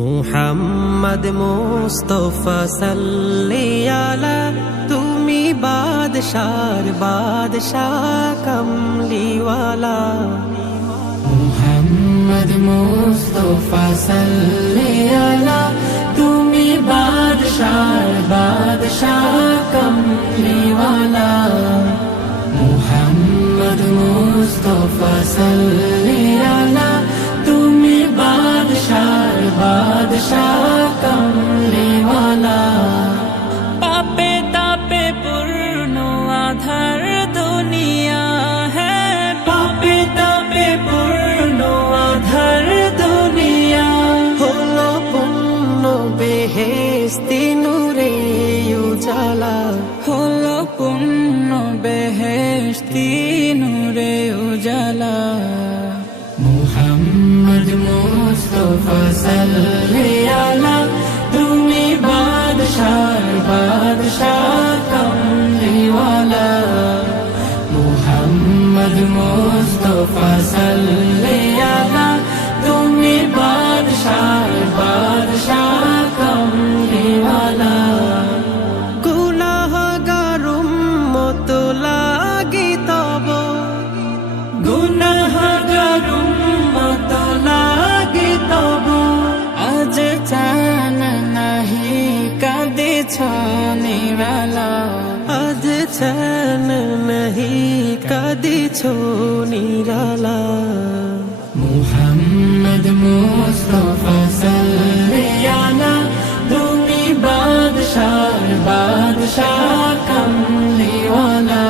মুহাম্মদ মুস্তাফা সাল্লি আলা, তুমি বাদশার বাদশাহ কমলিওয়ালা। মুহাম্মদ মুস্তাফা সাল্লি আলা, তুমি বাদশার বাদশাহ কমলিওয়ালা। মুহাম্মদ মুস্তাফা সাল্লি আলা, তুমি বাদশার বাদশাহ কমলিওয়ালা। পাপে তাপে পূর্ণ আধার দুনিয়া है, পাপে তাপে পূর্ণ আধার দুনিয়া। হলো পূর্ণ বেহেশতি নূরে উজালা, হলো পূর্ণ বেহেশতি নূরে উজালা। মুহাম্মদ মুস্তাফা সাল্লি আলা, তুমি বাদশার বাদশাহ কমলিওয়ালা। মুহাম্মদ মুস্তাফা সাল্লি আলা, তুমি বাদশার বাদশাহ কমলিওয়ালা। গুনাহগার উম্মত লাগি তব, গুনাহগার উম্মত লাগি তব। আজ চান নাহি কাঁদিছ নিরালা, আজ চैन नहीं কাঁদিছো নিরালা। মুহাম্মদ মুস্তাফা সাল্লি আলা, তুমি বাদশার বাদশাহ কমলিওয়ালা।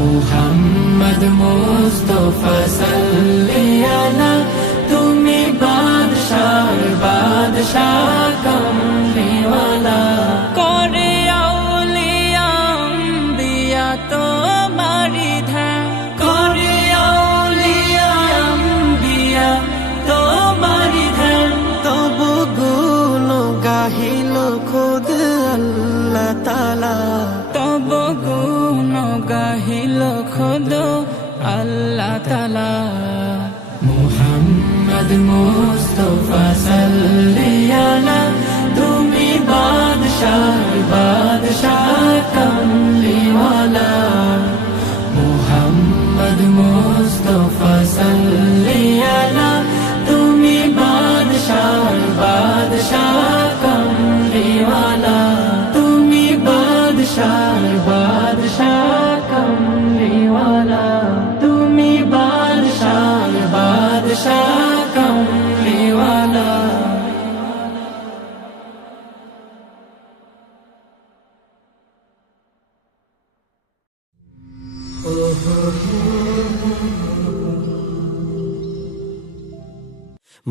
মুহাম্মদ মুস্তাফা সাল্লি আলা, তুমি বাদশার বাদশাহ কমলিওয়ালা। করে আউলিয়া আম্বিয়া তোমারি ধ্যান, করে আউলিয়া আম্বিয়া তোমারি ধ্যান। তব গুণ গাহিল খুদ আল্লাহ তাআলা, তব গুণ গাহিল খুদ আল্লাহ তাআলা। মুহাম্মদ মুস্তাফা সাল্লি আলা, তুমি বাদশার বাদশাহ কমলিওয়ালা। মুহাম্মদ মুস্তাফা সাল্লি আলা, তুমি বাদশার বাদশাহ কমলিওয়ালা। তুমি বাদশার বাদশাহ কমলিওয়ালা, তুমি বাদশার বাদশাহ কমলিওয়ালা।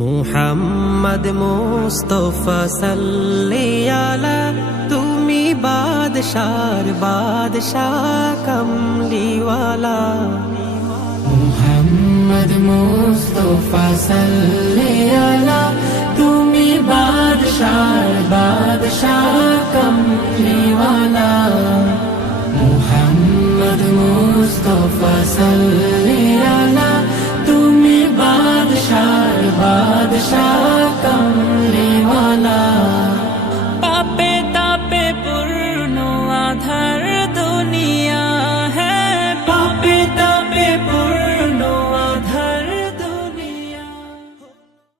মুহাম্মদ মুস্তাফা সাল্লি আলা, তুমি বাদশার বাদশাহ কমলিওয়ালা। মুহাম্মদ মুস্তাফা সাল্লি আলা, তুমি বাদশার বাদশাহ কমলিওয়ালা। মুহাম্মদ মুস্তাফা সাল্লি আলা, তুমি বাদশার বাদশাহ